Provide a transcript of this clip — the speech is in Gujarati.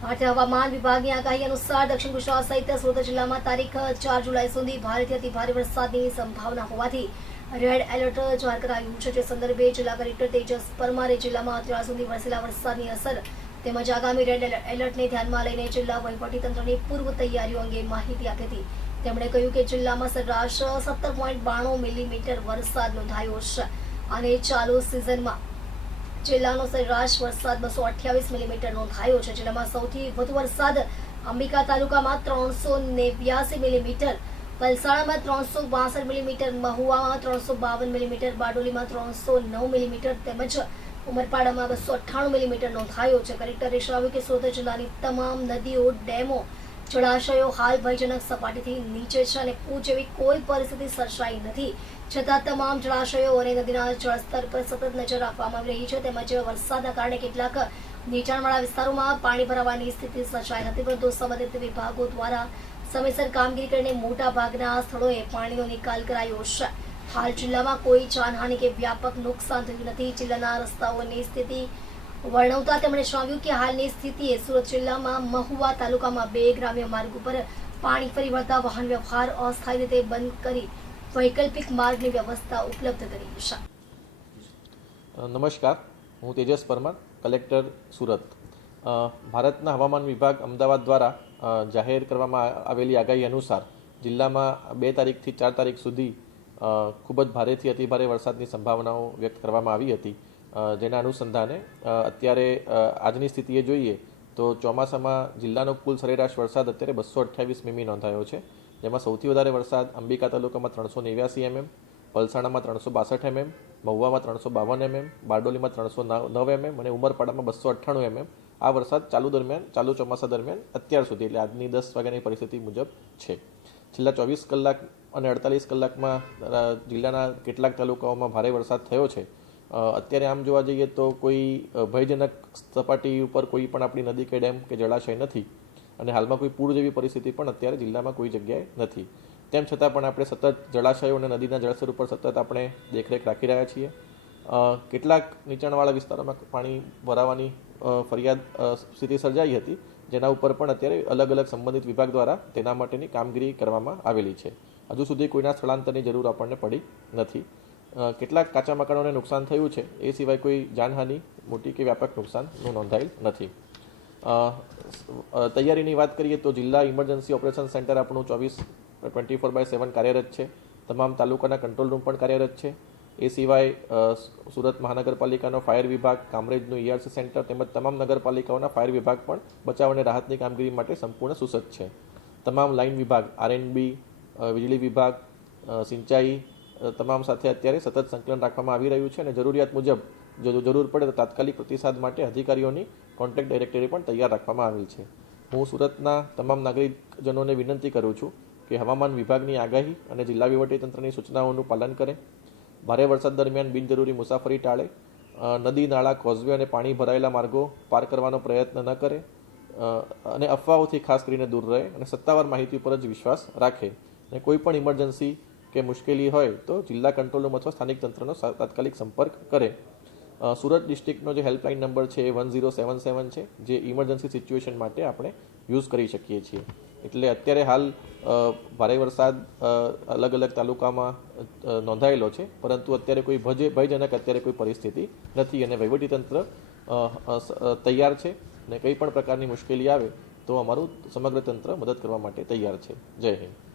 ભારતીય હવામાન વિભાગની આગાહી અનુસાર દક્ષિણ ગુજરાત સહિત સુરત જિલ્લામાં તારીખ 4 જુલાઈ સુધી ભારેથી અતિભારે વરસાદની સંભાવના હોવાથી રેડ એલર્ટ જાહેર કરાયું છે। જે સંદર્ભે જિલ્લા કલેક્ટર તેજસ પરમારે જિલ્લામાં અત્યાર સુધી વરસેલા વરસાદની અસર તેમજ આગામી રેડ એલર્ટને ધ્યાનમાં લઈને જિલ્લા વહીવટીતંત્રની પૂર્વ તૈયારીઓ અંગે માહિતી આપી હતી। તેમણે કહ્યું કે જિલ્લામાં સરેરાશ 17.92 મિલીમીટર વરસાદ નોંધાયો છે અને ચાલુ સિઝનમાં જિલ્લાનો સરેરાશ વરસાદ 228 મિલીમીટર નોંધાયો છે। જિલ્લામાં સૌથી વધુ વરસાદ અંબિકા તાલુકામાં 389 મિલીમીટર, વલસાડમાં 362 મિલીમીટર, મહુવામાં 352 મિલીમીટર, બારડોલીમાં 309 મિલીમીટર તેમજ ઉમરપાડામાં 298 મિલીમીટર નોંધાયો છે। કલેક્ટરે જણાવ્યું કે સુરત જિલ્લાની તમામ નદીઓ, ડેમો, જળાશયો હાલ ભયજનક સપાટીથી નીચે છે અને પૂર જેવી કોઈ પરિસ્થિતિ સર્જાઈ નથી। છતાં તમામ જળાશયો અને નદીના જળસ્તર પર સતત નજર રાખવામાં આવી રહી છે। તેમજ વરસાદના કારણે કેટલાક નીચાણવાળા વિસ્તારોમાં પાણી ભરાવાની સ્થિતિ સર્જાઈ હતી, પરંતુ સંબંધિત વિભાગો દ્વારા સમયસર કામગીરી કરીને મોટા ભાગના સ્થળોએ પાણીનો નિકાલ કરાયો છે। હાલ જિલ્લામાં કોઈ જાનહાનિ કે વ્યાપક નુકસાન થયું નથી। જિલ્લાના રસ્તાઓની સ્થિતિ વર્ણવતા તેમણે જણાવ્યું કે હાલની સ્થિતિએ સુરત જિલ્લામાં મહુવા તાલુકામાં 2 ગ્રામ્ય માર્ગ ઉપર પાણી ફરી વળતા વાહન વ્યવહાર અસ્થાયી રીતે બંધ કરી વૈકલ્પિક માર્ગની વ્યવસ્થા ઉપલબ્ધ કરી છે। નમસ્કાર, હું તેજસ પરમાર, કલેક્ટર સુરત। ભારતના હવામાન વિભાગ અમદાવાદ દ્વારા જાહેર કરવામાં આવેલી આગાહી અનુસાર જિલ્લામાં 2 તારીખથી 4 તારીખ સુધી ખૂબ જ ભારેથી અતિભારે વરસાદની સંભાવનાઓ વ્યક્ત કરવામાં આવી હતી। જેના અનુસંધાને અત્યારે આજની સ્થિતિએ જોઈએ તો ચોમાસામાં જિલ્લાનો કુલ સરેરાશ વરસાદ અત્યારે 228 મીમી નોંધાયો છે। જેમાં સૌથી વધારે વરસાદ અંબિકા તાલુકામાં 389 mm, વલસાડમાં 362 mm, મહુવામાં 352 mm, બારડોલીમાં 309 mm અને ઉમરપાડામાં 298 mm આ વરસાદ ચાલુ ચોમાસા દરમિયાન અત્યાર સુધી એટલે આજની 10 વાગ્યાની પરિસ્થિતિ મુજબ છે। છેલ્લા 24 કલાક અને 48 કલાકમાં જિલ્લાના કેટલાક તાલુકાઓમાં ભારે વરસાદ થયો છે। અત્યારે આમ જોવા જઈએ તો કોઈ ભયજનક સપાટી ઉપર કોઈ પણ આપણી નદી કે ડેમ કે જળાશય નથી અને હાલમાં કોઈ પૂર જેવી પરિસ્થિતિ પણ અત્યારે જિલ્લામાં કોઈ જગ્યાએ નથી। તેમ છતાં પણ આપણે સતત જળાશયો અને નદીના જળસ્તર ઉપર સતત આપણે દેખરેખ રાખી રહ્યા છીએ। કેટલાક નીચાણવાળા વિસ્તારોમાં પાણી ભરાવાની ફરિયાદ સ્થિતિ સર્જાઈ હતી, જેના ઉપર પણ અત્યારે અલગ અલગ સંબંધિત વિભાગ દ્વારા તેના માટેની કામગીરી કરવામાં આવેલી છે। હજુ સુધી કોઈના સ્થળાંતરની જરૂર આપણને પડી નથી। કેટલાક કાચા મકાનોને નુકસાન થયું છે, એ સિવાય કોઈ જાનહાનિ મોટી કે વ્યાપક નુકસાનનું નોંધાયેલ નથી। તૈયારીની વાત કરીએ તો જિલ્લા ઇમરજન્સી ઓપરેશન સેન્ટર આપણું 24/7 કાર્યરત છે। તમામ તાલુકાના કંટ્રોલ રૂમ પણ કાર્યરત છે। એ સિવાય સુરત મહાનગરપાલિકાનો ફાયર વિભાગ, કામરેજનું ERC સેન્ટર તેમજ તમામ નગરપાલિકાઓના ફાયર વિભાગ પણ બચાવ અને રાહતની કામગીરી માટે સંપૂર્ણ સુસજ્જ છે। તમામ લાઇન વિભાગ, RNB, વીજળી વિભાગ, સિંચાઈ તમામ સાથે અત્યારે સતત સંકલન રાખવામાં આવી રહ્યું છે અને જરૂરિયાત મુજબ જો જરૂર પડે તો તાત્કાલિક પ્રતિસાદ માટે અધિકારીઓની કોન્ટેક્ટ ડાયરેક્ટરી પણ તૈયાર રાખવામાં આવેલ છે। હું સુરતના તમામ નાગરિકજનોને વિનંતી કરું છું કે હવામાન વિભાગની આગાહી અને જિલ્લા વહીવટીતંત્રની સૂચનાઓનું પાલન કરે, ભારે વરસાદ દરમિયાન બિનજરૂરી મુસાફરી ટાળે, નદી, નાળા, કોઝવે અને પાણી ભરાયેલા માર્ગો પાર કરવાનો પ્રયત્ન ન કરે અને અફવાઓથી ખાસ કરીને દૂર રહે અને સત્તાવાર માહિતી પર જ વિશ્વાસ રાખે અને કોઈ પણ ઇમરજન્સી કે મુશ્કેલી હોય તો જિલ્લા કંટ્રોલ રૂમ અથવા સ્થાનિક તંત્રનો તાત્કાલિક સંપર્ક કરે। સુરત ડિસ્ટ્રિક્ટનો જે હેલ્પલાઇન નંબર છે એ 1077 છે, જે ઇમરજન્સી સિચ્યુએશન માટે આપણે યુઝ કરી શકીએ છીએ। એટલે અત્યારે હાલ ભારે વરસાદ અલગ અલગ તાલુકામાં નોંધાયેલો છે, પરંતુ અત્યારે કોઈ ભયજનક અત્યારે કોઈ પરિસ્થિતિ નથી અને વહીવટીતંત્ર તૈયાર છે અને કંઈ પણ પ્રકારની મુશ્કેલી આવે તો અમારું સમગ્ર તંત્ર મદદ કરવા માટે તૈયાર છે। જય હિન્દ।